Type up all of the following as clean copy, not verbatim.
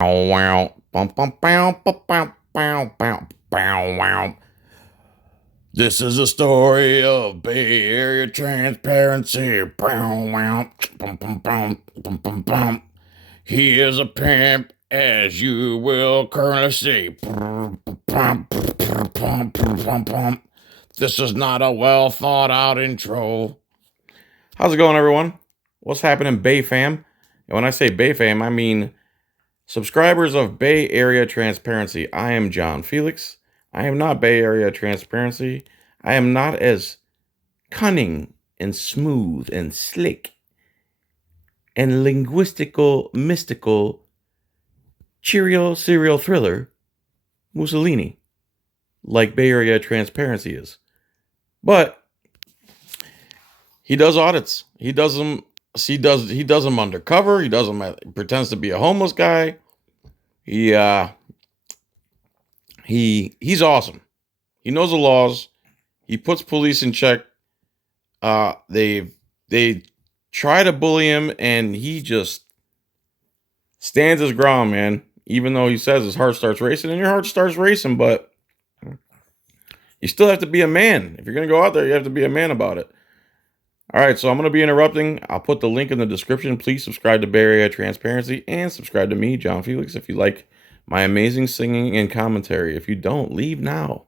Wow. Bum, bum, bow, bow, bow, bow, bow, bow, wow. This is a story of Bay Area transparency. Bow, wow. Bum, bum, bum, bum, bum, bum. He is a pimp, as you will currently see. This is not a well thought out intro. How's it going, everyone? What's happening, Bay fam? And when I say Bay fam, I mean subscribers of Bay Area Transparency. I am John Filax. I am not Bay Area Transparency. I am not as cunning and smooth and slick and linguistical, mystical, Cheerio serial thriller Mussolini like Bay Area Transparency is. But he does audits. He does them undercover. He does them pretends to be a homeless guy. He's awesome. He knows the laws. He puts police in check. They try to bully him, and he just stands his ground, man. Even though he says his heart starts racing, and your heart starts racing, but you still have to be a man. If you're gonna go out there, you have to be a man about it. All right, so I'm gonna be interrupting. I'll put the link in the description. Please subscribe to Bay Area Transparency and subscribe to me, John Filax, if you like my amazing singing and commentary. If you don't, leave now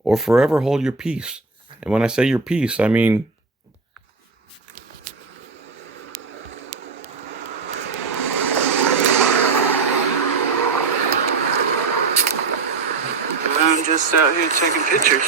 or forever hold your peace. And when I say your peace, I mean I'm just out here taking pictures.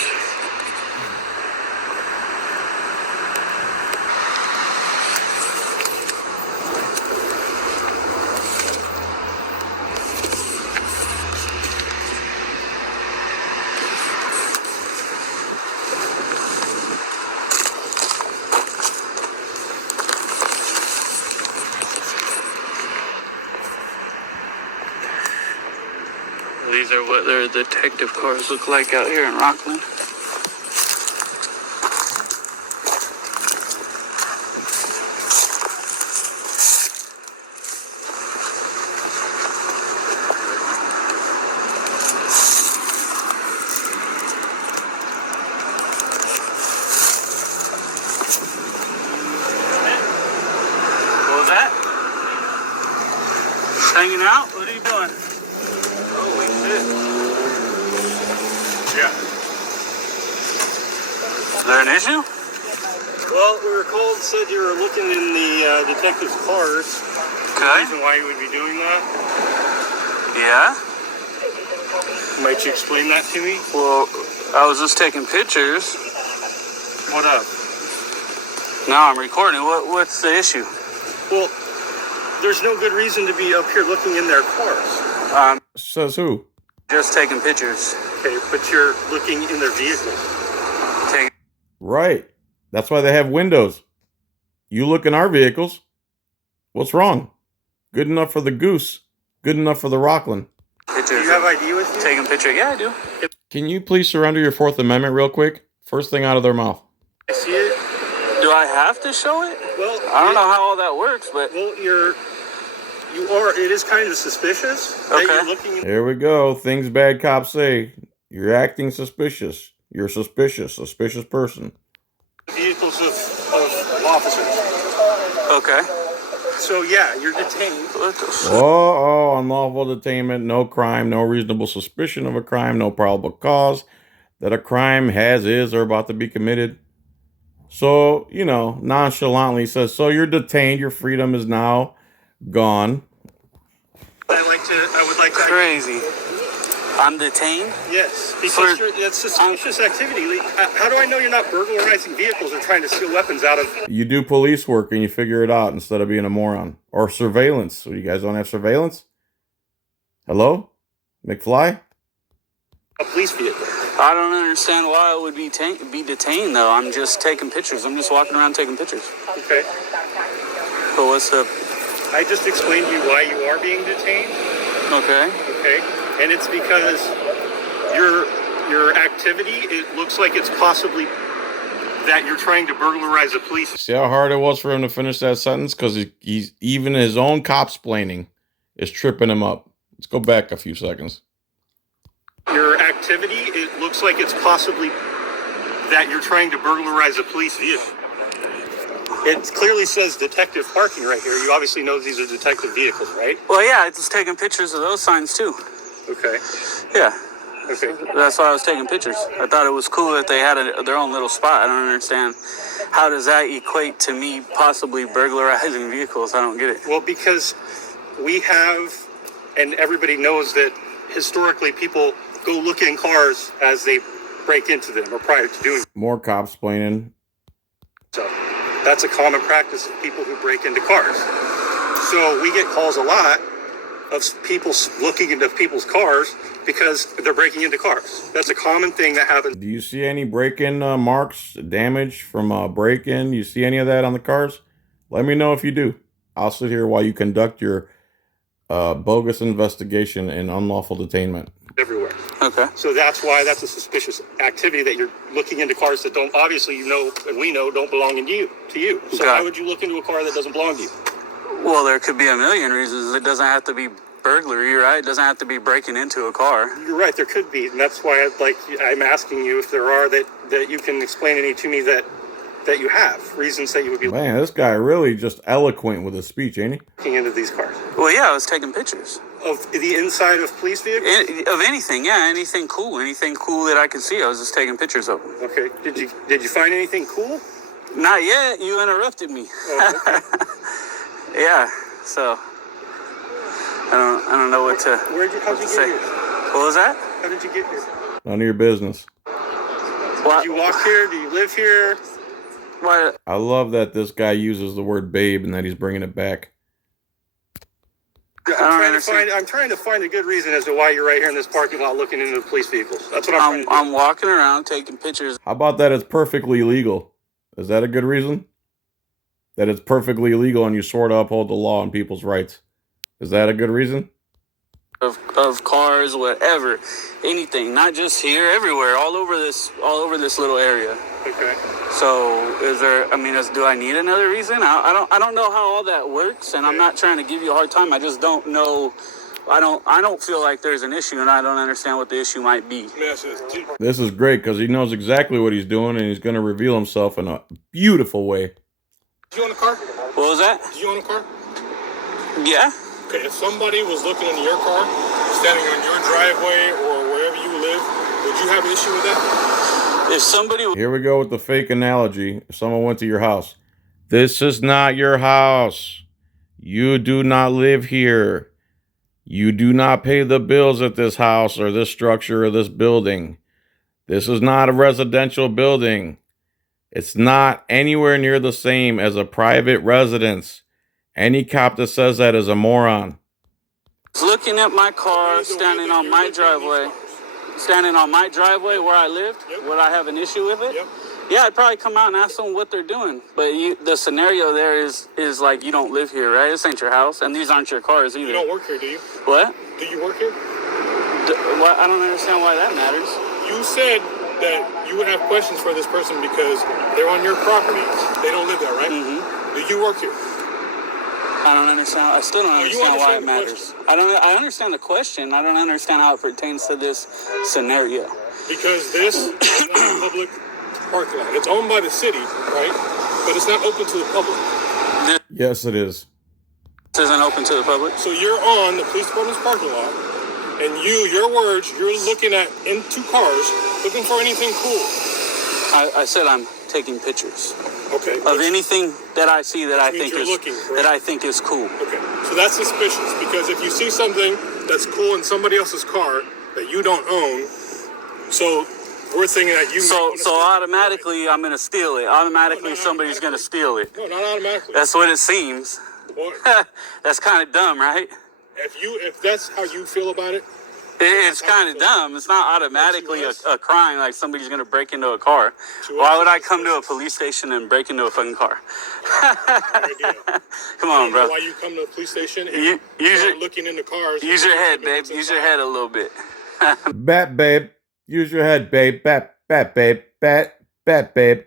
These are what their detective cars look like out here in Rockland. What was that? Hanging out? What are you doing? Holy shit. Yeah. Is there an issue? Well, we were called, said you were looking in the detective's cars. Okay. Reason why you would be doing that? Yeah? Might you explain that to me? Well, I was just taking pictures. What up? Now I'm recording. What's the issue? Well, there's no good reason to be up here looking in their cars. says who? Just taking pictures. Okay, but you're looking in their vehicle. Right. That's why they have windows. You look in our vehicles. What's wrong? Good enough for the goose. Good enough for the Rockland. Pictures. Do you have ID with you? Taking picture. Yeah, I do. Can you please surrender your Fourth Amendment real quick? First thing out of their mouth. I see it. Do I have to show it? Well, I don't know how all that works, but well, it is kind of suspicious that you're looking in. Here we go. Things bad cops say. You're acting suspicious. You're a suspicious person. Vehicles of officers. okay. So yeah, you're detained. What the fuck? Unlawful detainment, no crime, no reasonable suspicion of a crime, no probable cause that a crime is or about to be committed. So, nonchalantly says, so you're detained, your freedom is now gone. I would like to. Crazy. I'm detained? Yes, because that's suspicious activity. How do I know you're not burglarizing vehicles or trying to steal weapons out of? You do police work and you figure it out instead of being a moron. Or surveillance. So you guys don't have surveillance? Hello? McFly? A police vehicle. I don't understand why I would be detained, though. I'm just taking pictures. I'm just walking around taking pictures. Okay. But what's the... I just explained to you why you are being detained. Okay. Okay. And it's because your activity, it looks like it's possibly that you're trying to burglarize a police. See how hard it was for him to finish that sentence? Because he's even his own cop-splaining is tripping him up. Let's go back a few seconds. Your activity, it looks like it's possibly that you're trying to burglarize a police vehicle. It clearly says detective parking right here. You obviously know these are detective vehicles, right? Well, yeah, I was taking pictures of those signs too. Okay. Yeah. Okay. That's why I was taking pictures. I thought it was cool that they had their own little spot. I don't understand. How does that equate to me possibly burglarizing vehicles? I don't get it. Well, because we have, and everybody knows that historically people go look in cars as they break into them or prior to doing More cops explaining. so. That's a common practice of people who break into cars. So we get calls a lot of people looking into people's cars because they're breaking into cars. That's a common thing that happens. Do you see any break-in marks, damage from a break-in? You see any of that on the cars? Let me know if you do. I'll sit here while you conduct your bogus investigation and unlawful detainment. Everywhere. Okay. So that's why that's a suspicious activity that you're looking into cars that don't, obviously you know, and we know, don't belong to you. So why would you look into a car that doesn't belong to you? Well, there could be a million reasons. It doesn't have to be burglary, right? It doesn't have to be breaking into a car. You're right, there could be, and that's why I'm asking you if there are that you can explain any to me that you have reasons that you would be Man, this guy really just eloquent with his speech, ain't he? looking into these cars. Well, yeah, I was taking pictures. Of the inside of police vehicles? Of anything, yeah, anything cool that I could see. I was just taking pictures of them. Okay. Did you find anything cool? Not yet. You interrupted me. Oh, okay. Yeah. So I don't know what to. How'd you get here? What was that? How did you get here? None of your business. What? Did you walk here? Do you live here? What? I love that this guy uses the word babe and that he's bringing it back. I'm trying to find a good reason as to why you're right here in this parking lot looking into the police vehicles. That's what I'm trying to do. I'm walking around taking pictures. How about that it's perfectly legal? Is that a good reason? That it's perfectly legal and you sort of uphold the law and people's rights. Is that a good reason? Of cars, whatever, anything, not just here, everywhere, all over this little area. Okay. So, do I need another reason? I don't know how all that works, and I'm not trying to give you a hard time. I just don't know. I don't feel like there's an issue, and I don't understand what the issue might be. This is great because he knows exactly what he's doing and he's going to reveal himself in a beautiful way. Did you own a car? What was that? Did you own a car? Yeah. Okay, if somebody was looking into your car, standing on your driveway or wherever you live, would you have an issue with that? If somebody... Here we go with the fake analogy. If someone went to your house. This is not your house. You do not live here. You do not pay the bills at this house or this structure or this building. This is not a residential building. It's not anywhere near the same as a private residence. Any cop that says that is a moron. Looking at my car, standing on my driveway where I lived, would I have an issue with it? Yep. Yeah, I'd probably come out and ask them what they're doing. But the scenario there is like you don't live here, right? This ain't your house, and these aren't your cars either. You don't work here, do you? What? Do you work here? I don't understand why that matters. You said that you would have questions for this person because they're on your property. They don't live there, right? Mm-hmm. Do you work here? I don't understand. I still don't understand why it matters. I understand the question. I don't understand how it pertains to this scenario. Because this is not a public parking lot. It's owned by the city, right? But it's not open to the public. Yes, it is. This isn't open to the public. So you're on the police department's parking lot, and your words, you're looking at into cars, looking for anything cool. I said I'm taking pictures. Okay. Of anything that I see that I think is cool. Okay. So that's suspicious because if you see something that's cool in somebody else's car that you don't own, so we're thinking that you. So automatically I'm gonna steal it. Automatically somebody's gonna steal it. No, not automatically. That's what it seems. That's kind of dumb, right? If that's how you feel about it. It's kind of dumb. It's not automatically a crime like somebody's going to break into a car. Why would I come to a police station and break into a fucking car? Come on, bro. Why you come to the police station and looking into cars? Use your head, babe. Use your head a little bit. Bat, babe. Use your head, babe. Bat, babe. Bat, babe.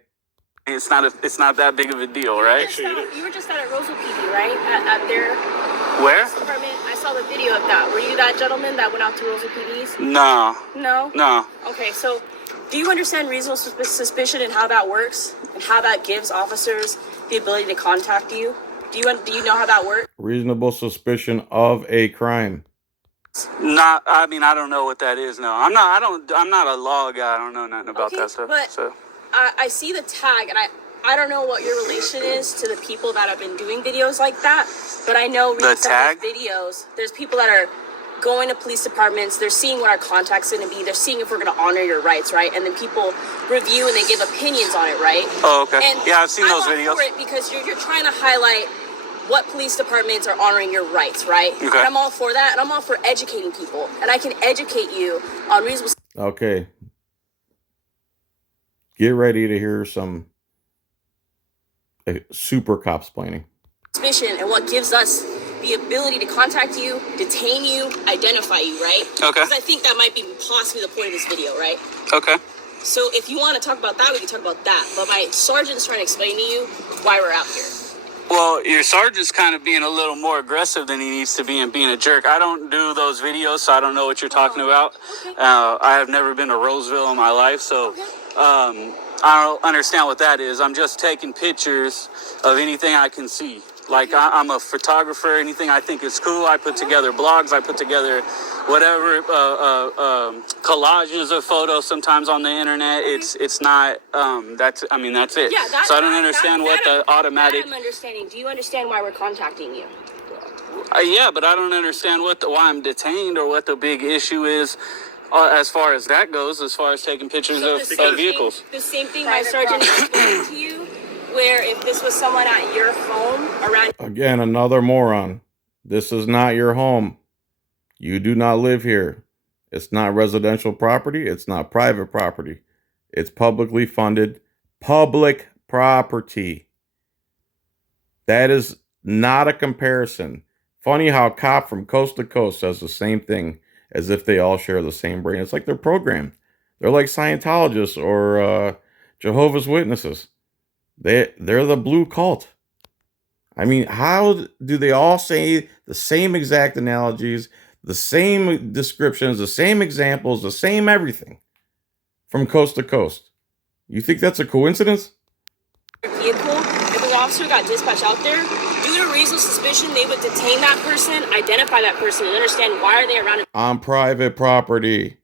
It's not that big of a deal, right? Actually, You were just at Rosal PD, right? At their Where? department. I saw saw the video of that. Were you that gentleman that went out to Rosa PDs? No. No? No. Okay, so do you understand reasonable suspicion and how that works? And how that gives officers the ability to contact you? Do you know how that works? Reasonable suspicion of a crime. Not. I mean, I don't know what that is. No, I'm not. I'm not a law guy. I don't know nothing about that stuff. But so I see the tag, and I don't know what your relation is to the people that have been doing videos like that. But I know the from tag those videos, there's people that are going to police departments. They're seeing what our contact's going to be. They're seeing if we're going to honor your rights, right? And then people review and they give opinions on it, right? Oh, okay. And yeah, I've seen those I'm videos. all for it because you're trying to highlight what police departments are honoring your rights, right? Okay. And I'm all for that, and I'm all for educating people. And I can educate you on reasonable... Okay. Get ready to hear some super cops planning. Suspicion and what gives us the ability to contact you, detain you, identify you, right? Okay. Because I think that might be possibly the point of this video, right? Okay. So if you want to talk about that, we can talk about that. But my sergeant's trying to explain to you why we're out here. Well, your sergeant's kind of being a little more aggressive than he needs to be and being a jerk. I don't do those videos, so I don't know what you're talking about. Okay. I have never been to Roseville in my life, so I don't understand what that is. I'm just taking pictures of anything I can see. Like, I'm a photographer. Anything I think is cool, I put together blogs. I put together whatever collages of photos sometimes on the internet. It's not, that's it. Yeah, so I don't understand what the automatic... I'm understanding. Do you understand why we're contacting you? Yeah, but I don't understand why I'm detained or what the big issue is as far as that goes, as far as taking pictures of vehicles. The same thing my sergeant explained to you, where if this was someone at your home around... Again, another moron. This is not your home. You do not live here. It's not residential property. It's not private property. It's publicly funded public property. That is not a comparison. Funny how a cop from coast to coast says the same thing as if they all share the same brain. It's like they're programmed. They're like Scientologists or Jehovah's Witnesses. They're the blue cult. I mean, how do they all say the same exact analogies, the same descriptions, the same examples, the same everything from coast to coast? You think that's a coincidence? Vehicle, if an officer got dispatched out there, due to reasonable suspicion, they would detain that person, identify that person, and understand why are they around it. On private property.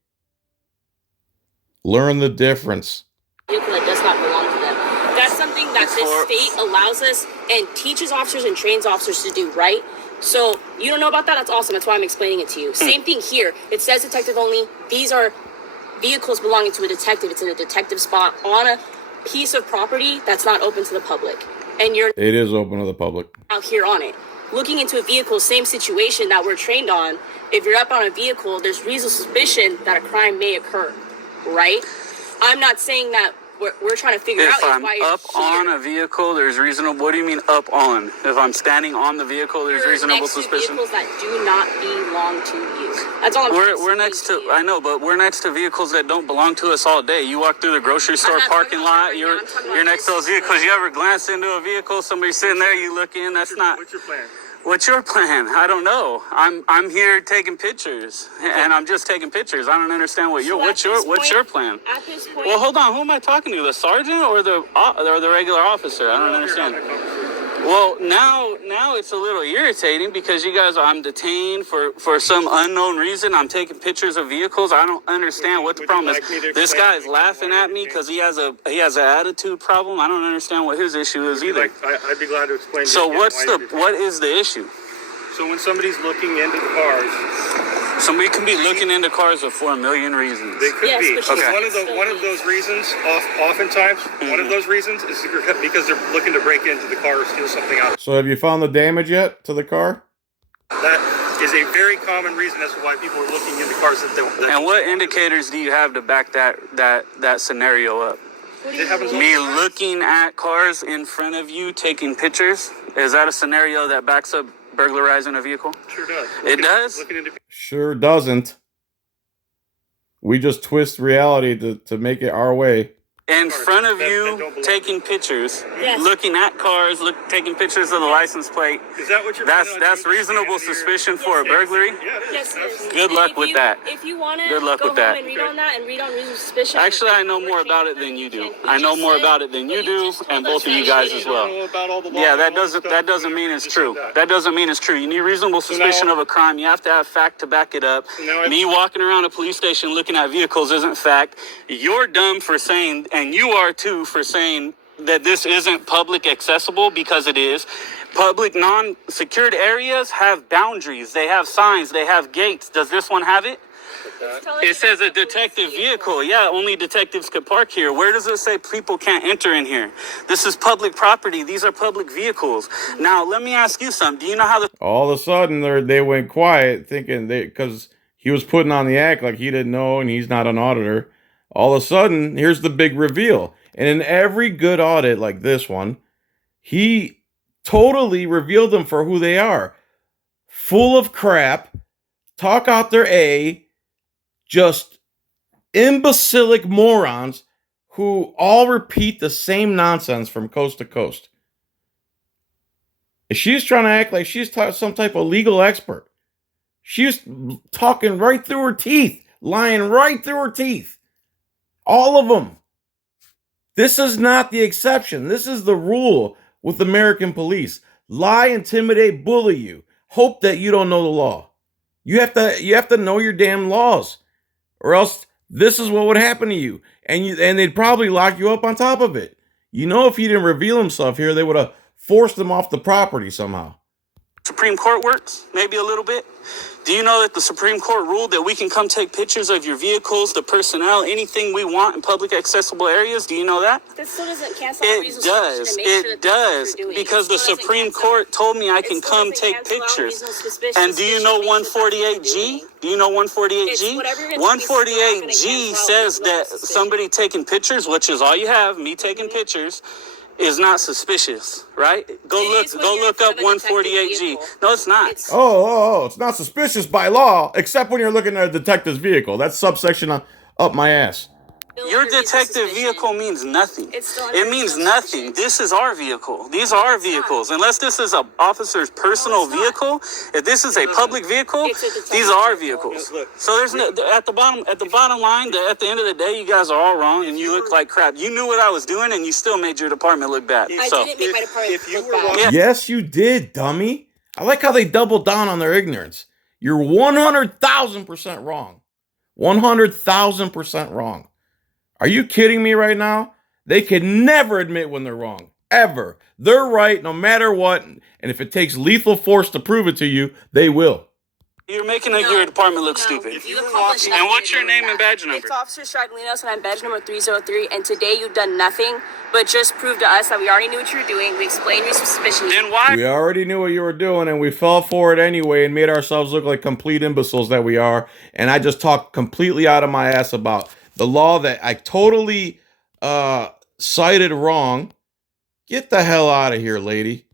Learn the difference. Vehicle that does not belong to them. That's something that this state allows us and teaches officers and trains officers to do, right? So you don't know about that? That's awesome. That's why I'm explaining it to you. Same thing here. It says detective only. These are vehicles belonging to a detective. It's in a detective spot on a piece of property that's not open to the public. And you're... It is open to the public. Out here on it. Looking into a vehicle, same situation that we're trained on. If you're up on a vehicle, there's reasonable suspicion that a crime may occur, right? I'm not saying that we're trying to figure out if why I'm up on a vehicle, there's reasonable... What do you mean up on? If I'm standing on the vehicle, there's reasonable suspicion? Vehicles that do not belong to you. That's all I'm saying. We're next to... I know, but we're next to vehicles that don't belong to us all day. You walk through the grocery store parking lot, you're next to those vehicles. You ever glance into a vehicle, somebody sitting there, you look in, that's not... What's your plan? What's your plan? I don't know. I'm here taking pictures, and I'm just taking pictures. I don't understand what's your plan. At this point, Well, hold on. Who am I talking to? The sergeant or the regular officer? I don't understand. Well, now it's a little irritating because you guys, I'm detained for some unknown reason. I'm taking pictures of vehicles. I don't understand what the problem is. This guy's laughing at me because he has an attitude problem. I don't understand what his issue is either. I'd be glad to explain. So what is the issue? So when somebody's looking into the cars, somebody can be looking into cars for a million reasons. They could be. Okay. One of those reasons, oftentimes, one of those reasons is because they're looking to break into the car or steal something out. So have you found the damage yet to the car? That is a very common reason as to why people are looking into cars And what indicators do you have to back that scenario up? Me looking at cars in front of you, taking pictures? Is that a scenario that backs up burglarizing a vehicle? Sure does. It does? Sure doesn't. We just twist reality to make it our way. in cars front of that you don't belong. taking pictures, Yes. looking at cars, taking pictures of the license plate. Is that what you're That's planning on doing? reasonable Stand here? suspicion for a Yes, burglary. Yeah, it is. Yes, it is. Absolutely. Good And luck if with you- that. If you want to Good luck go with home that. and read on that and read on reasonable suspicion. Actually, I know we're more changing about it that, than you do. can. I know just more said- about it than you but do, just told and us both of that you guys shit as ain't well. You don't know about all the law Yeah, and that all the doesn't stuff. mean it's Just true. said That doesn't mean it's true. You need reasonable suspicion now- of a crime. You have to have fact to back it up. now I- Me walking around a police station looking at vehicles isn't fact. You're dumb for saying, and you are too, for saying that this isn't public accessible, because it is. Public non-secured areas have boundaries. They have signs. They have gates. Does this one have it? It says a detective vehicle. Yeah, only detectives could park here. Where does it say people can't enter in here? This is public property. These are public vehicles. Now, let me ask you something. Do you know how the All of a sudden, they went quiet, thinking because he was putting on the act like he didn't know and he's not an auditor. All of a sudden, here's the big reveal. And in every good audit like this one, he totally revealed them for who they are. Full of crap, talk out their A, just imbecilic morons who all repeat the same nonsense from coast to coast. She's trying to act like she's some type of legal expert. She's talking right through her teeth, lying right through her teeth. All of them. This is not the exception. This is the rule with American police. Lie, intimidate, bully you. Hope that you don't know the law. You have to know your damn laws, or else this is what would happen to you. And they'd probably lock you up on top of it. You know, if he didn't reveal himself here, they would have forced him off the property somehow. Supreme Court works? Maybe a little bit. Do you know that the Supreme Court ruled that we can come take pictures of your vehicles, the personnel, anything we want in public accessible areas? Do you know that? That still doesn't cancel out It reasonable suspicion does. and make sure It that that's what does. you're doing. Because It the still doesn't Supreme cancel- Court told me I it can still come doesn't take cancel out pictures. reasonable suspicion. And do you know Suspicion makes it that's what you're 148G? doing. Do you know It's 148G? whatever you're gonna do, it's still not gonna 148G cancel out says reasonable that suspicion. somebody taking pictures, which is all you have, me taking pictures, is not suspicious, right? Go It look is when go you're in look front up of a detective 148G. vehicle. No, it's not. It's- It's not suspicious by law, except when you're looking at a detective's vehicle. That's subsection up my ass. still Your under reasonable detective suspicion. vehicle means nothing. It's still under It means reasonable nothing. suspicion. This is our vehicle. These are our vehicles. Unless this is a officer's personal it's not. vehicle, if this is a public vehicle, It's a detective these are our vehicle. vehicles. Look, So there's no, at the bottom line, at the end of the day, you guys are all wrong and you look like crap. You knew what I was doing and you still made your department look bad. I So didn't make my department if you look were bad. walking- Yeah. Yes, you did, dummy. I like how they doubled down on their ignorance. You're 100,000% wrong. 100,000% wrong. Are you kidding me right now? They can never admit when they're wrong. Ever. They're right no matter what. And if it takes lethal force to prove it to you, they will. you're making your department look No, stupid. you were accomplished walking- And nothing what's your doing name that. and badge number? It's Officer Straglinos, and I'm badge number 303. And today you've done nothing but just prove to us that we already knew what you were doing. We explained your suspicion. Then why? We already knew what you were doing, and we fell for it anyway and made ourselves look like complete imbeciles that we are. And I just talked completely out of my ass about the law that I totally cited wrong. Get the hell out of here, lady.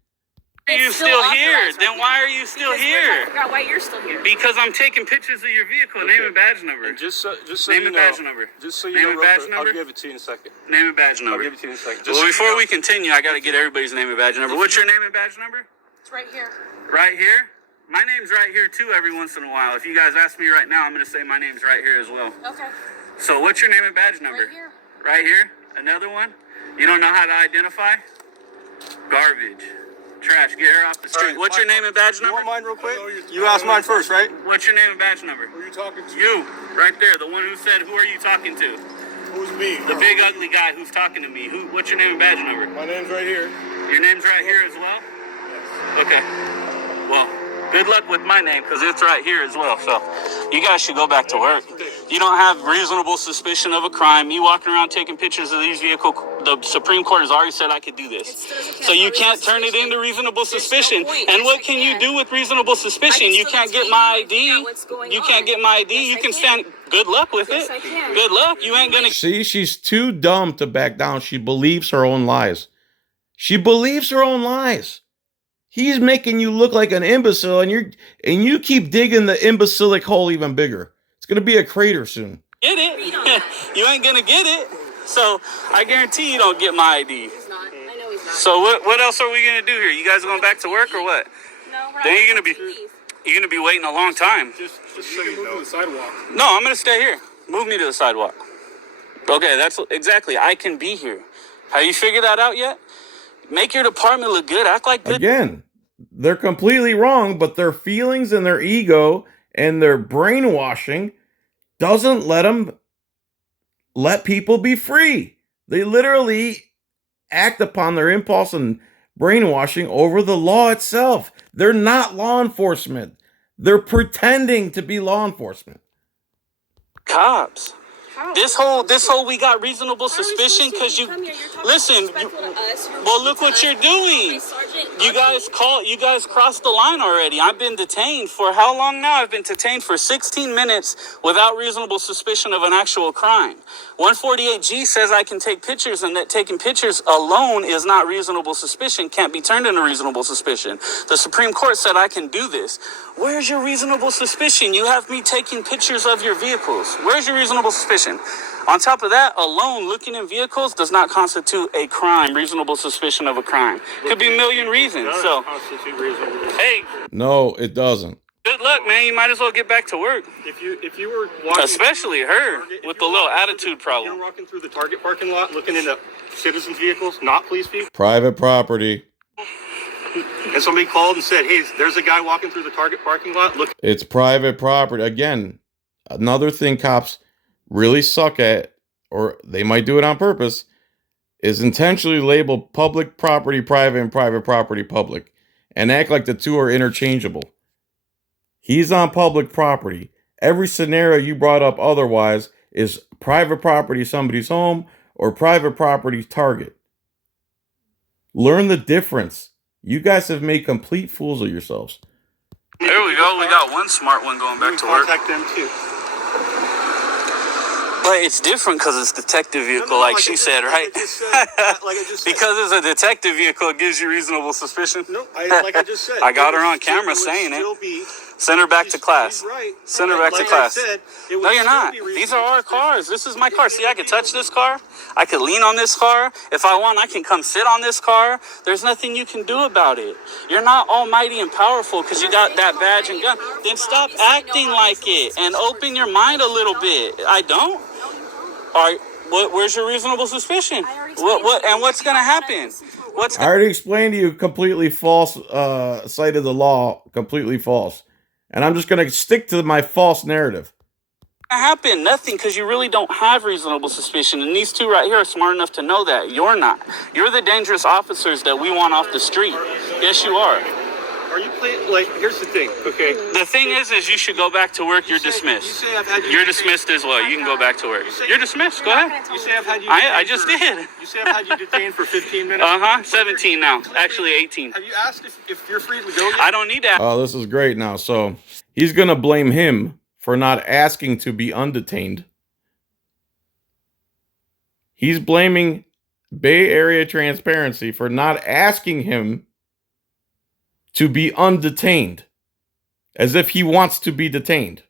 Why are you It's still here? authorized Then right why now. are you still Because we're trying to here? figure out why you're still here. Because I'm taking pictures of your vehicle. Name and badge number. And just so Name you and know, badge number. Just so you Name know, and real badge quick, number? I'll give it to you in a second. Name and badge I'll number. give it to you in a second. Well, before we continue, I got to get everybody's name and badge number. What's your name and badge number? It's right here. Right here? My name's right here too every once in a while. If you guys ask me right now, I'm going to say my name's right here as well. Okay. So what's your name and badge number? Right here. Right here? Another one? You don't know how to identify? Garbage. Trash. Get her off the street. right, What's your name and badge You number? want mine real quick? I know you- You asked mine first, right? What's your name and badge number? Who are you talking to? You, right there, the one who said, "Who are you talking to?" Who's me? The big ugly guy who's talking to me. What's your name and badge number? My name's right here. Your name's right here as well? Okay. Well, good luck with my name because it's right here as well. So you guys should go back to work. You don't have reasonable suspicion of a crime. You walking around taking pictures of these vehicles. The Supreme Court has already said I could do this. It still doesn't So you cancel can't turn it suspicion. into reasonable There's no suspicion. point. And Yes, what I can you can. do with reasonable suspicion? I can You still can't get continue my to figure out ID. what's going You on. can't get my ID. Yes, You I can can. stand. Good luck with Yes, it. I can. Good luck. You ain't gonna. See, she's too dumb to back down. She believes her own lies. She believes her own lies. He's making you look like an imbecile, and you keep digging the imbecilic hole even bigger. It's gonna be a crater soon. Get it. Read on that. You ain't gonna get it. So I guarantee you don't get my ID. He's not. I know he's not. So what else are we gonna do here? You guys going back to work or what? No, we're not. Then you're gonna be waiting a long time. Just so you know. The sidewalk. No, I'm gonna stay here. Move me to the sidewalk. Okay, that's exactly. I can be here. Have you figured that out yet? Make your department look good. Act like good. Again, they're completely wrong, but their feelings and their ego and their brainwashing doesn't let them let people be free. They literally act upon their impulse and brainwashing over the law itself. They're not law enforcement. They're pretending to be law enforcement. Cops. How? This whole we got reasonable suspicion because you listen. Well, look what you're doing. You guys crossed the line already. I've been detained for how long now? I've been detained for 16 minutes without reasonable suspicion of an actual crime. 148G says I can take pictures, and that taking pictures alone is not reasonable suspicion, can't be turned into reasonable suspicion. The Supreme Court said I can do this. Where's your reasonable suspicion? You have me taking pictures of your vehicles. Where's your reasonable suspicion? On top of that, alone looking in vehicles does not constitute a crime, reasonable suspicion of a crime. Could be a million reasons. So, hey. No, it doesn't. Good luck, man. You might as well get back to work. If you were walking, especially her with the little attitude problem. You're walking through the Target parking lot, looking into citizens' vehicles, not police vehicles. Private property. And somebody called and said, "Hey, there's a guy walking through the Target parking lot. Look." It's private property. Again, another thing cops really suck at, or they might do it on purpose, is intentionally label public property private and private property public and act like the two are interchangeable. He's on public property. Every scenario you brought up otherwise is private property, somebody's home, or private property target. Learn the difference. You guys have made complete fools of yourselves. There we go. We got one smart one going back to work. Contact them too. But it's different because it's detective vehicle, like she said, right? Because it's a detective vehicle, it gives you reasonable suspicion. No, like I just said. I got her on camera saying it. Send her back to class. She's right. Send her back to class. No, you're not. These These are our cars. This is my car. See, I can touch this car. I can lean on this car. If I want, I can come sit on this car. There's nothing you can do about it. You're not almighty and powerful because you got that badge and gun. Then stop acting like it and open your mind a little bit. I don't. All right. Where's your reasonable suspicion? What's going to happen? I already explained to you completely false side of the law, completely false. And I'm just going to stick to my false narrative. Happen nothing because you really don't have reasonable suspicion, and these two right here are smart enough to know that. You're not. You're the dangerous officers that we want off the street. Yes, you are. Are you playing? Like, here's the thing, okay? The thing is you should go back to work. You're dismissed. You're dismissed as well. You can go back to work. You're dismissed. Go ahead. You say I've had you. I just did. You say I've had you detained for 15 minutes. 17 now. Actually 18. Have you asked if you're free to go yet? I don't need that. Oh, this is great now. So he's going to blame him for not asking to be undetained. He's blaming Bay Area Transparency for not asking him to be undetained, as if he wants to be detained.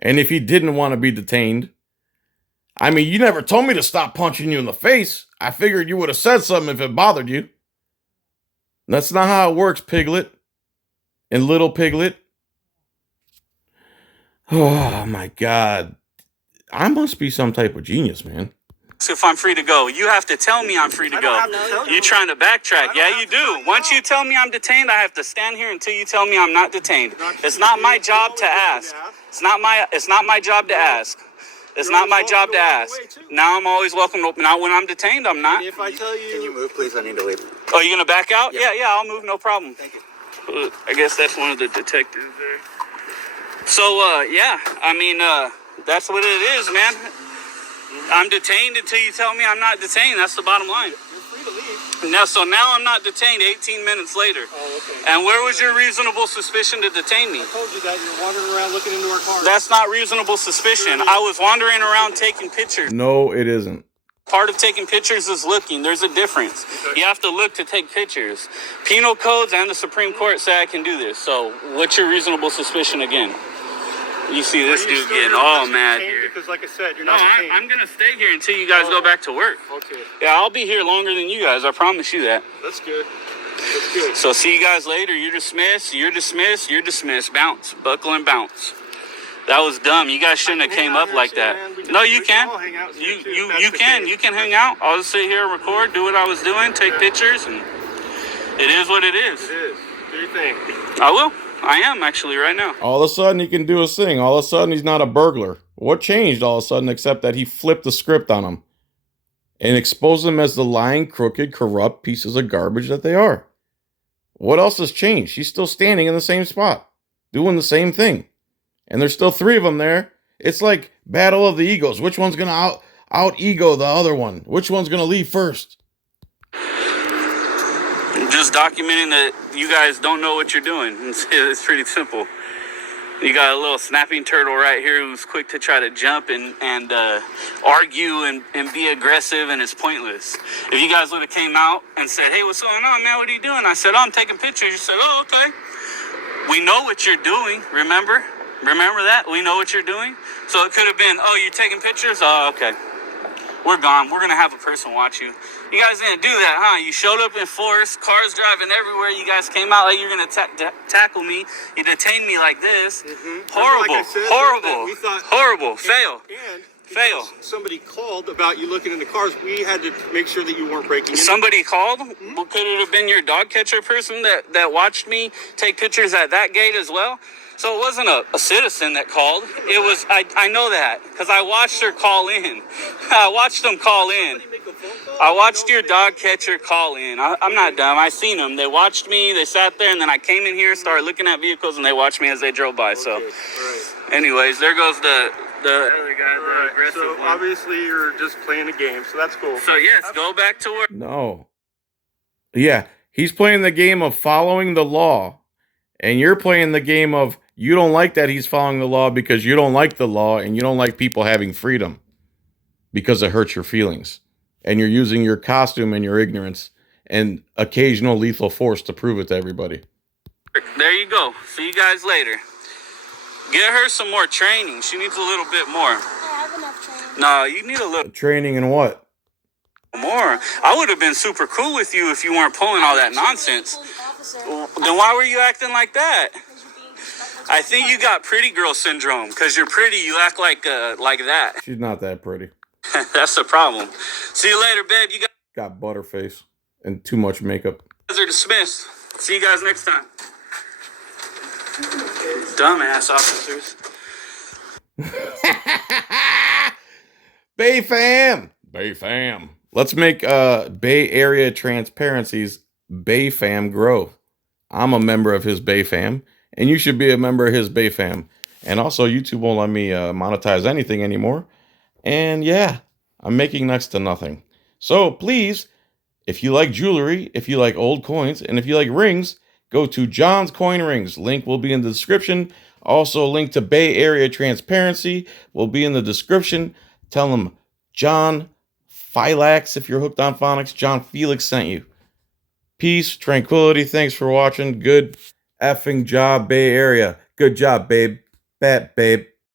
And if he didn't want to be detained, I mean, you never told me to stop punching you in the face. I figured you would have said something if it bothered you. That's not how it works, Piglet. And Little Piglet. Oh my God. I must be some type of genius, man. If I'm free to go, you have to tell me I'm free to go. You're trying to backtrack. Yeah, you do. Once you tell me I'm detained, I have to stand here until you tell me I'm not detained. It's not my job to ask. It's not my job to ask. It's not my job to ask. Now I'm always welcome to open. Not when I'm detained, I'm not. If I tell you, can you move, please? I need to leave. Oh, you gonna back out? Yeah. Yeah, I'll move. No problem. Thank you. I guess that's one of the detectives there. So, yeah, I mean, that's what it is, man. I'm detained until you tell me I'm not detained. That's the bottom line. you're free to leave. Now I'm not detained 18 minutes later. Oh, okay. And where was your reasonable suspicion to detain me? I told you that you're wandering around looking into our car. That's not reasonable suspicion. I was wandering around taking pictures. No, it isn't. Part of taking pictures is looking. There's a difference. You have to look to take pictures. Penal codes and the Supreme Court say I can do this. So what's your reasonable suspicion again? You see this Are you dude still getting here all because mad you're here. detained? Because like I said, you're No, not detained. I'm gonna stay here until you guys go back to work. Okay, Yeah, I'll be here longer than you guys. I promise you that. that's good. That's good. So see you guys later. You're dismissed. You're dismissed. You're dismissed. Bounce, buckle and bounce. That was dumb. You guys shouldn't have hang came out up here like too, that. man. No, you we can can. all hang out here You too, you if that's you the can. case. You can hang out. I'll just sit here and record, do what I was doing, take pictures, and it is what it is. It is. Do your thing. I will. I am actually right now. All of a sudden, he can do his thing. All of a sudden, he's not a burglar. What changed all of a sudden except that he flipped the script on him and exposed them as the lying, crooked, corrupt pieces of garbage that they are? What else has changed? He's still standing in the same spot, doing the same thing. And there's still three of them there. It's like battle of the egos. Which one's going to out ego the other one? Which one's going to leave first? Just documenting that you guys don't know what you're doing. It's pretty simple. You got a little snapping turtle right here who's quick to try to jump and argue and be aggressive, and it's pointless. If you guys would have came out and said, hey, what's going on, man? What are you doing? I said, oh, I'm taking pictures. You said, oh, okay. We know what you're doing, remember? Remember that? We know what you're doing. So it could have been, oh, you're taking pictures? Oh, okay. We're gone. We're going to have a person watch you. You guys didn't do that, huh? You showed up in force, cars driving everywhere. You guys came out like you're going to tackle me. You detained me like this. Mm-hmm. Horrible. Like I said, Horrible. we thought, horrible. Fail. And Fail. somebody called about you looking in the cars. We had to make sure that you weren't breaking in. Somebody called? Well, could it have been your dog catcher person that watched me take pictures at that gate as well? So it wasn't a citizen that called. It was, I know that, because I watched her call in. I watched them call in. I watched your dog catcher call in. I'm not dumb. I seen them. They watched me. They sat there, and then I came in here, started looking at vehicles, and they watched me as they drove by. So, anyways, there goes the other guy, the aggressive So one. obviously you're just playing a game, so that's cool. So yes, go back to work. No. Yeah, he's playing the game of following the law, and you're playing the game of you don't like that he's following the law because you don't like the law and you don't like people having freedom because it hurts your feelings. And you're using your costume and your ignorance and occasional lethal force to prove it to everybody. There you go. See you guys later. Get her some more training. She needs a little bit more. I have enough training. No, you need a little Training in what? more. I would have been super cool with you if you weren't pulling all that nonsense. Then why were you acting like that? I think you got pretty girl syndrome. Because you're pretty, you act like that. She's not that pretty. That's the problem. See you later, babe. You Got butterface and too much makeup. guys are dismissed. See you guys next time. Dumbass officers. Bay fam. Bay fam. Let's make Bay Area Transparency's Bay fam grow. I'm a member of his Bay fam, and you should be a member of his Bay fam. And also, YouTube won't let me monetize anything anymore. And yeah, I'm making next to nothing. So please, if you like jewelry, if you like old coins, and if you like rings, go to John's Coin Rings. Link will be in the description. Also, link to Bay Area Transparency will be in the description. Tell them John Filax, if you're hooked on phonics, John Felix sent you. Peace, tranquility. Thanks for watching. Good effing job, Bay Area. Good job, babe. Bet, babe.